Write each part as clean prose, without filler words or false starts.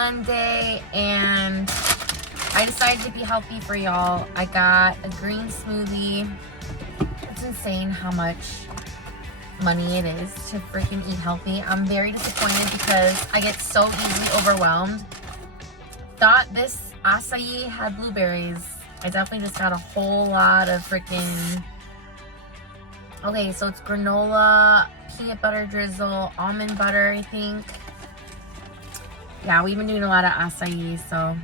Monday and I decided to be healthy for y'all. I got a green smoothie. It's insane how much money it is to freaking eat healthy. I'm very disappointed because I get so easily overwhelmed. Thought this acai had blueberries. I definitely just got a whole lot of freaking... Okay, so it's granola, peanut butter drizzle, almond butter, I think. Yeah, we've been doing a lot of acai, so...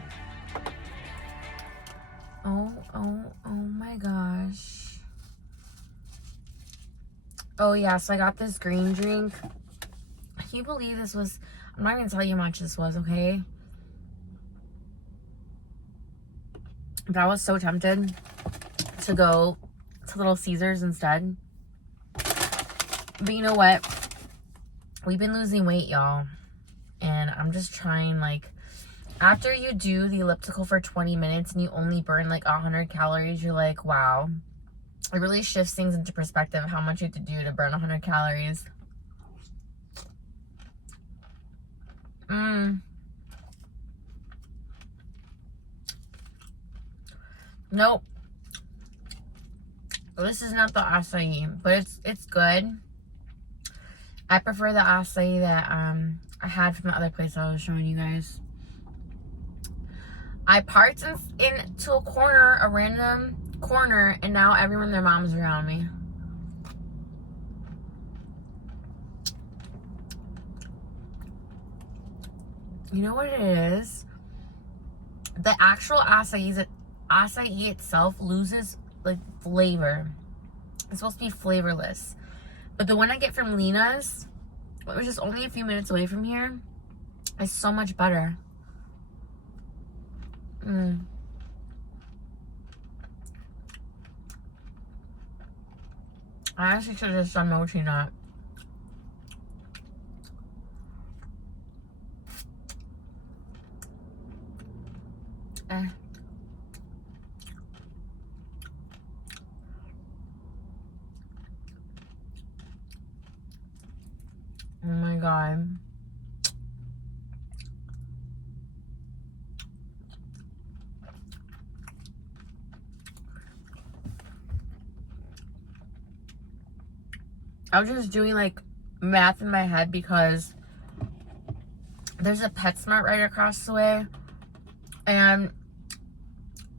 Oh my gosh. Oh yeah, so I got this green drink. Can you believe this was... I'm not going to tell you how much this was, okay? But I was so tempted to go to Little Caesars instead. But you know what? We've been losing weight, y'all. And I'm just trying, like... After you do the elliptical for 20 minutes and you only burn like 100 calories, you're like, wow. It really shifts things into perspective how much you have to do to burn 100 calories. Nope. This is not the acai, but it's good. I prefer the acai that I had from the other place I was showing you guys. I parked into a corner, a random corner, and now everyone and their mom's around me. You know what it is? The actual acai itself loses like flavor. It's supposed to be flavorless. But the one I get from Lena's, which is only a few minutes away from here, is so much better. I actually should have just done mochi nut. Oh my god. I was just doing like math in my head because there's a PetSmart right across the way, and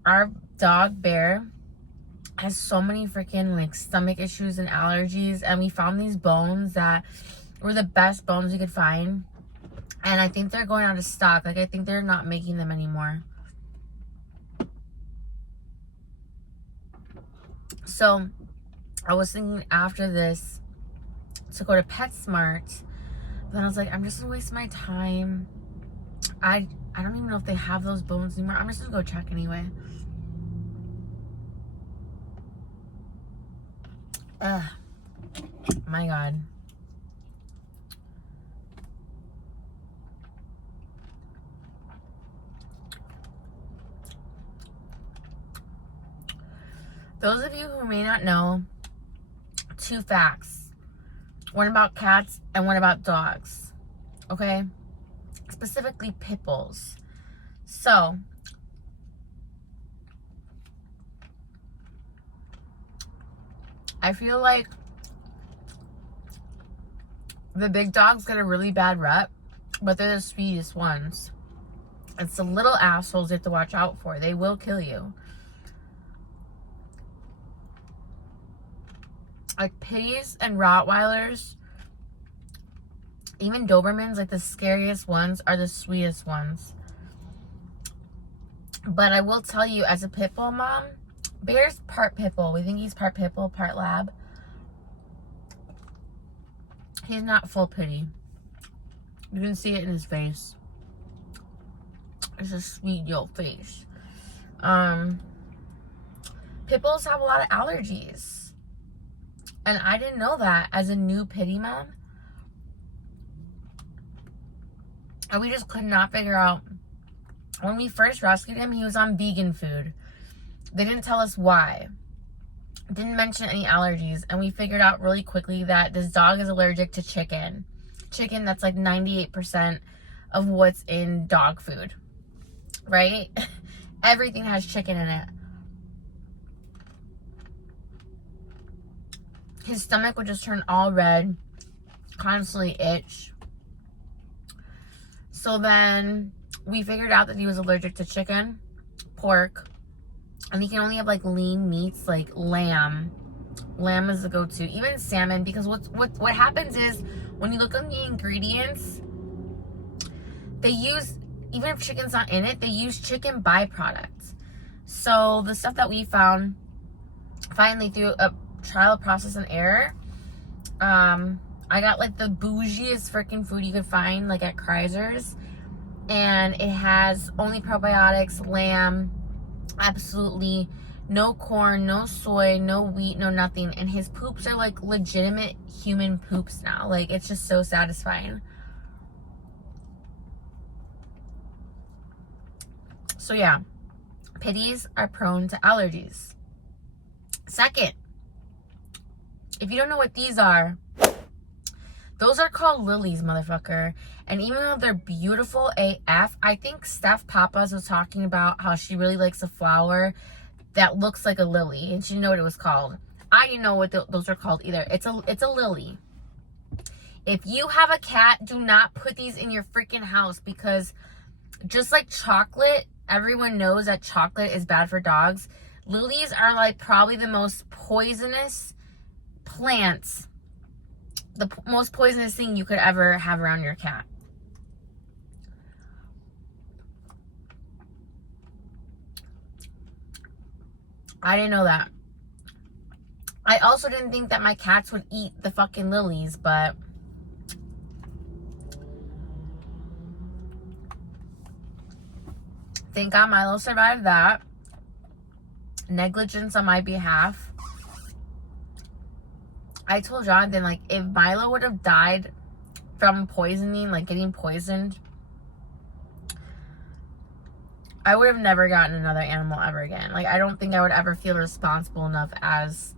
our dog Bear has so many freaking like stomach issues and allergies, and we found these bones that were the best bones we could find, and I think they're going out of stock. Like, I think they're not making them anymore. So I was thinking after this to go to PetSmart, but then I was like, I'm just gonna waste my time. I don't even know if they have those bones anymore. I'm just gonna go check anyway. Ugh, my god. Those of you who may not know, 2 facts. One about cats and one about dogs. Okay? Specifically pit bulls. So, I feel like the big dogs get a really bad rep, but they're the sweetest ones. It's the little assholes you have to watch out for. They will kill you. Like pitties and Rottweilers, even Dobermans, like the scariest ones, are the sweetest ones. But I will tell you, as a pit bull mom, Bear's part pit bull. We think he's part pit bull, part lab. He's not full pitty. You can see it in his face. It's a sweet yo face. Pit bulls have a lot of allergies. And I didn't know that as a new pitty mom. And we just could not figure out. When we first rescued him, he was on vegan food. They didn't tell us why. Didn't mention any allergies. And we figured out really quickly that this dog is allergic to chicken. Chicken that's like 98% of what's in dog food, right? Everything has chicken in it. His stomach would just turn all red, constantly itch. So then we figured out that he was allergic to chicken, pork, and he can only have like lean meats like lamb. Lamb is the go-to. Even salmon, because what happens is when you look on the ingredients, they use, even if chicken's not in it, they use chicken byproducts. So the stuff that we found, finally through a trial, process, and error, I got like the bougiest freaking food you could find, like at Kreiser's, and it has only probiotics, lamb, absolutely no corn, no soy, no wheat, no nothing. And his poops are like legitimate human poops now. Like, it's just so satisfying. So yeah, pitties are prone to allergies. Second, if you don't know what these are, those are called lilies, motherfucker. And even though they're beautiful AF, I think Steph Papas was talking about how she really likes a flower that looks like a lily, and she didn't know what it was called. I didn't know what those are called either. It's a lily. If you have a cat, do not put these in your freaking house, because just like chocolate, everyone knows that chocolate is bad for dogs. Lilies are like probably the most poisonous plants, the most poisonous thing you could ever have around your cat. I didn't know that. I also didn't think that my cats would eat the fucking lilies, but thank God Milo survived that. Negligence on my behalf. I told Jonathan, like, if Milo would have died from poisoning, like getting poisoned, I would have never gotten another animal ever again. Like, I don't think I would ever feel responsible enough as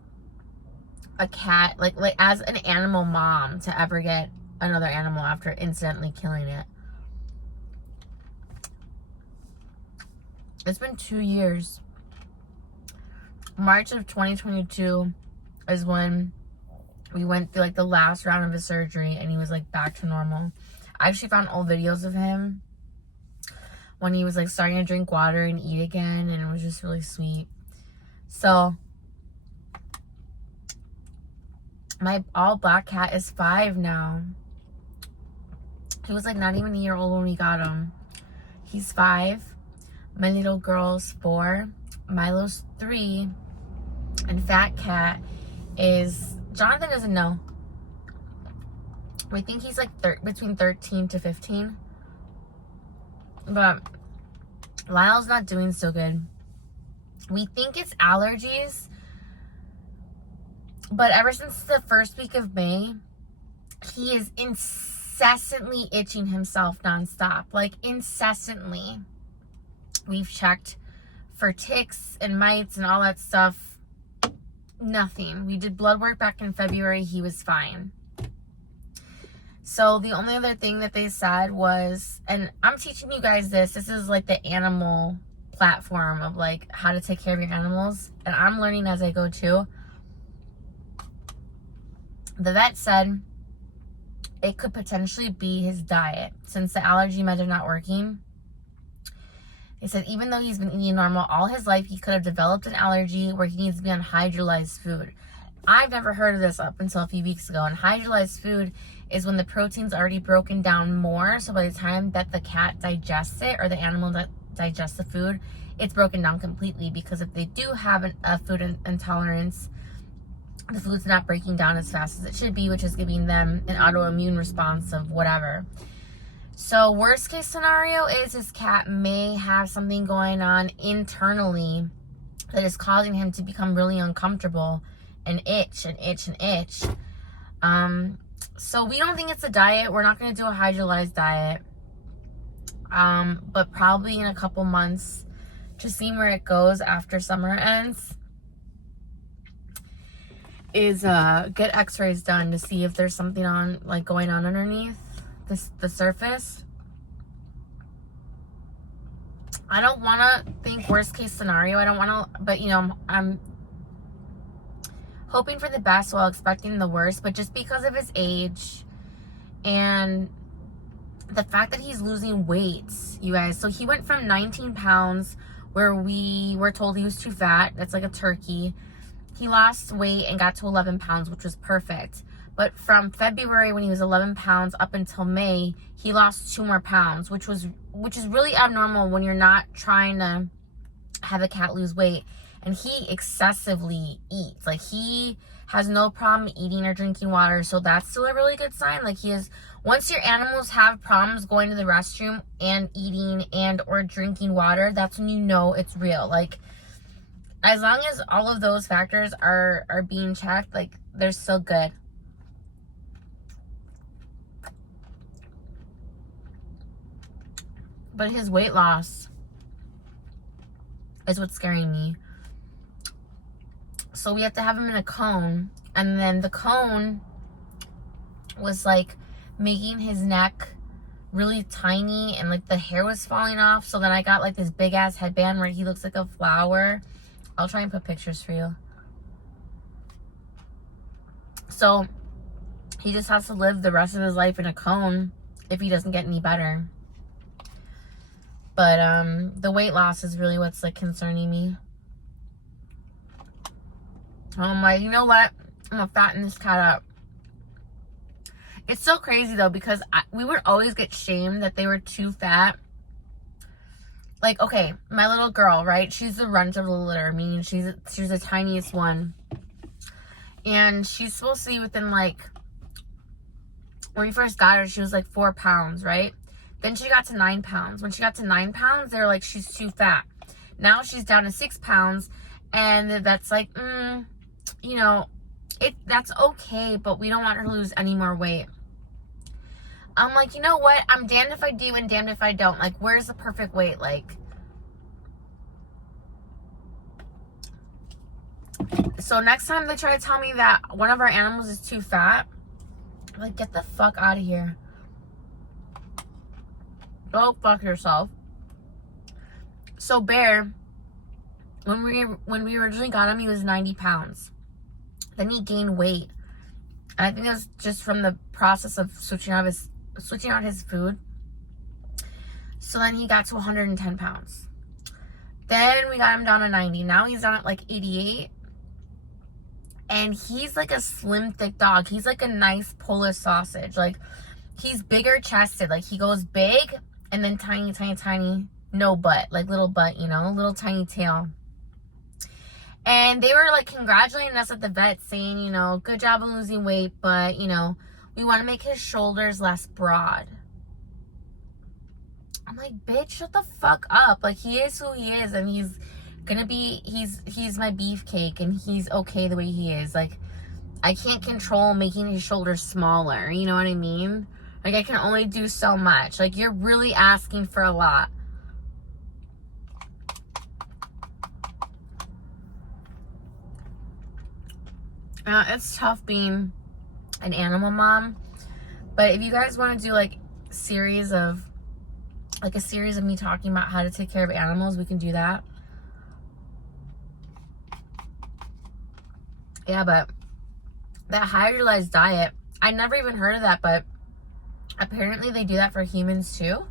a cat, like as an animal mom, to ever get another animal after incidentally killing it. It's been 2 years. March of 2022 is when we went through like the last round of his surgery, and he was like back to normal. I actually found old videos of him when he was like starting to drink water and eat again, and it was just really sweet. So my all black cat is 5 now. He was like not even a year old when we got him. He's 5. My little girl's 4. Milo's 3. And Fat Cat is, Jonathan doesn't know. We think he's like between 13 to 15. But Lyle's not doing so good. We think it's allergies. But ever since the first week of May, he is incessantly itching himself nonstop. Like, incessantly. We've checked for ticks and mites and all that stuff. Nothing. We did blood work back in February. He was fine. So the only other thing that they said was, and I'm teaching you guys this. This is like the animal platform of like how to take care of your animals. And I'm learning as I go too. The vet said it could potentially be his diet. Since the allergy meds are not working, they said even though he's been eating normal all his life, he could have developed an allergy where he needs to be on hydrolyzed food. I've never heard of this up until a few weeks ago. And hydrolyzed food is when the protein's already broken down more. So by the time that the cat digests it, or the animal that digests the food, it's broken down completely. Because if they do have a food intolerance, the food's not breaking down as fast as it should be, which is giving them an autoimmune response of whatever. So worst case scenario is this cat may have something going on internally that is causing him to become really uncomfortable and itch and itch and itch. So we don't think it's a diet. We're not going to do a hydrolyzed diet. But probably in a couple months, just seeing where it goes after summer ends, is get x-rays done to see if there's something on, like, going on underneath the surface. I don't want to think worst case scenario. I don't want to, but you know, I'm hoping for the best while expecting the worst. But just because of his age and the fact that he's losing weight, you guys. So he went from 19 pounds where we were told he was too fat. That's like a turkey. He lost weight and got to 11 pounds, which was perfect. But from February when he was 11 pounds up until May, he lost 2 more pounds, which is really abnormal when you're not trying to have a cat lose weight. And he excessively eats. Like, he has no problem eating or drinking water, so that's still a really good sign. Like, he is, once your animals have problems going to the restroom and eating and or drinking water, that's when you know it's real. Like, as long as all of those factors are being checked, like, they're still good. But his weight loss is what's scaring me. So we have to have him in a cone. And then the cone was like making his neck really tiny and like the hair was falling off. So then I got like this big ass headband where he looks like a flower. I'll try and put pictures for you. So he just has to live the rest of his life in a cone if he doesn't get any better. But the weight loss is really what's like concerning me. I'm like, you know what? I'm gonna fatten this cat up. It's so crazy though, because we would always get shamed that they were too fat. Like, okay, my little girl, right? She's the runt of the litter, meaning she's the tiniest one. And she's supposed to be within like, when we first got her, she was like 4 pounds, right? Then she got to 9 pounds. When she got to 9 pounds, they were like, she's too fat. Now she's down to 6 pounds. And that's like, you know, that's okay, but we don't want her to lose any more weight. I'm like, you know what? I'm damned if I do and damned if I don't. Like, where's the perfect weight? Like, so next time they try to tell me that one of our animals is too fat, I'm like, get the fuck out of here. Go fuck yourself. So Bear, when we originally got him, he was 90 pounds. Then he gained weight. And I think it was just from the process of switching out his food. So then he got to 110 pounds. Then we got him down to 90. Now he's down at like 88. And he's like a slim, thick dog. He's like a nice Polish sausage. Like, he's bigger chested. Like, he goes big and then tiny, tiny, tiny. No butt. Like, little butt, you know? Little tiny tail. And they were like congratulating us at the vet, saying, you know, good job on losing weight, but, you know, we want to make his shoulders less broad. I'm like, bitch, shut the fuck up. Like, he is who he is, and he's my beefcake, and he's okay the way he is. Like, I can't control making his shoulders smaller, you know what I mean? Like, I can only do so much. Like, you're really asking for a lot. It's tough being an animal mom, but if you guys want to do like a series of me talking about how to take care of animals, we can do that. Yeah, but that hydrolyzed diet, I never even heard of that, but apparently they do that for humans too.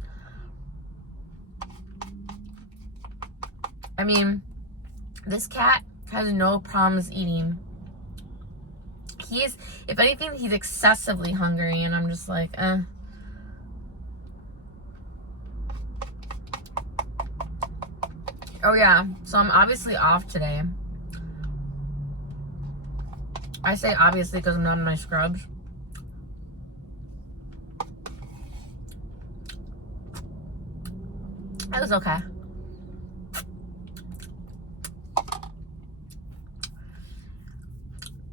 I mean, this cat has no problems eating. If anything, he's excessively hungry, and I'm just like, eh. Oh yeah, so I'm obviously off today. I say obviously because I'm not in my scrubs. It was okay.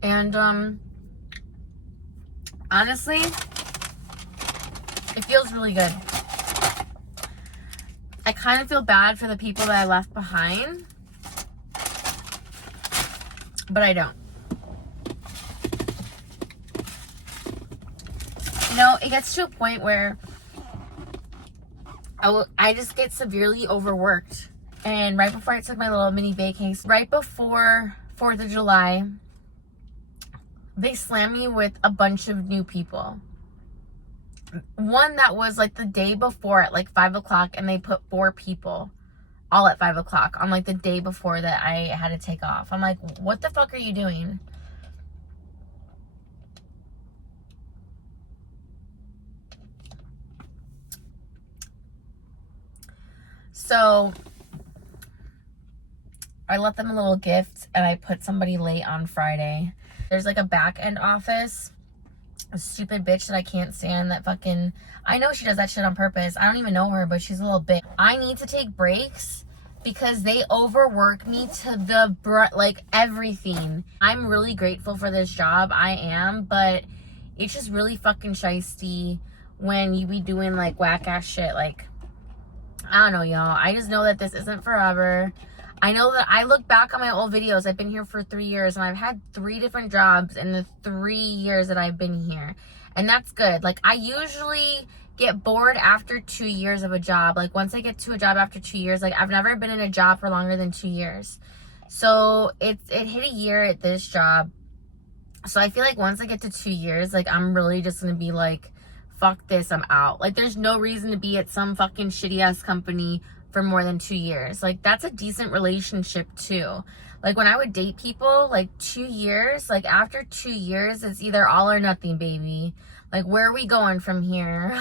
And honestly, it feels really good. I kind of feel bad for the people that I left behind, but I don't. You know, it gets to a point where I just get severely overworked. And right before I took my little mini vacation, right before 4th of July, they slammed me with a bunch of new people. One that was like the day before at like 5 o'clock, and they put 4 people all at 5 o'clock on like the day before that I had to take off. I'm like, what the fuck are you doing? So I left them a little gift, and I put somebody late on Friday. There's like a back end office, a stupid bitch that I can't stand, that fucking, I know she does that shit on purpose. I don't even know her, but she's a little bitch. I need to take breaks because they overwork me to the like everything. I'm really grateful for this job, I am, but it's just really fucking shiesty when you be doing like whack ass shit. Like, I don't know, y'all. I just know that this isn't forever. I know that I look back on my old videos. I've been here for 3 years, and I've had 3 different jobs in the 3 years that I've been here. And that's good. Like, I usually get bored after 2 years of a job. Like, once I get to a job after 2 years, like, I've never been in a job for longer than 2 years. So it hit a year at this job. So I feel like once I get to 2 years, like, I'm really just going to be like, fuck this, I'm out. Like, there's no reason to be at some fucking shitty ass company for more than 2 years. Like, that's a decent relationship too. Like, when I would date people, like 2 years, like after 2 years, it's either all or nothing, baby. Like, where are we going from here?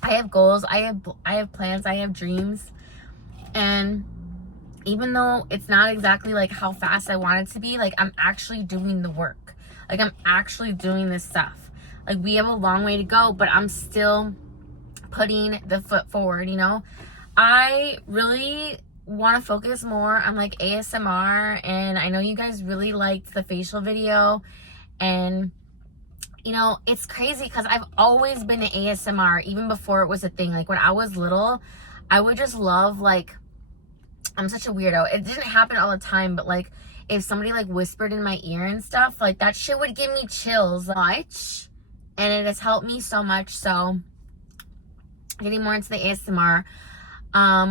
I have goals, I have plans, I have dreams, and even though it's not exactly like how fast I want it to be, like, I'm actually doing the work. Like, I'm actually doing this stuff. Like, we have a long way to go, but I'm still putting the foot forward, you know? I really want to focus more on like ASMR, and I know you guys really liked the facial video, and you know, it's crazy because I've always been an ASMR even before it was a thing. Like, when I was little, I would just love, like, I'm such a weirdo. It didn't happen all the time, but like if somebody like whispered in my ear and stuff, like that shit would give me chills much, and it has helped me so much. So getting more into the ASMR,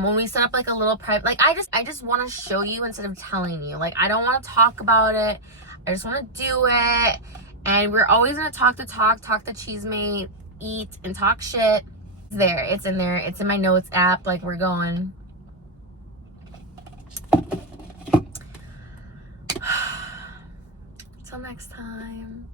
when we set up like a little private, like I just want to show you instead of telling you. Like, I don't want to talk about it, I just want to do it. And we're always gonna talk the cheesemate, eat and talk shit. It's in there, it's in my notes app. Like, we're going. Till next time.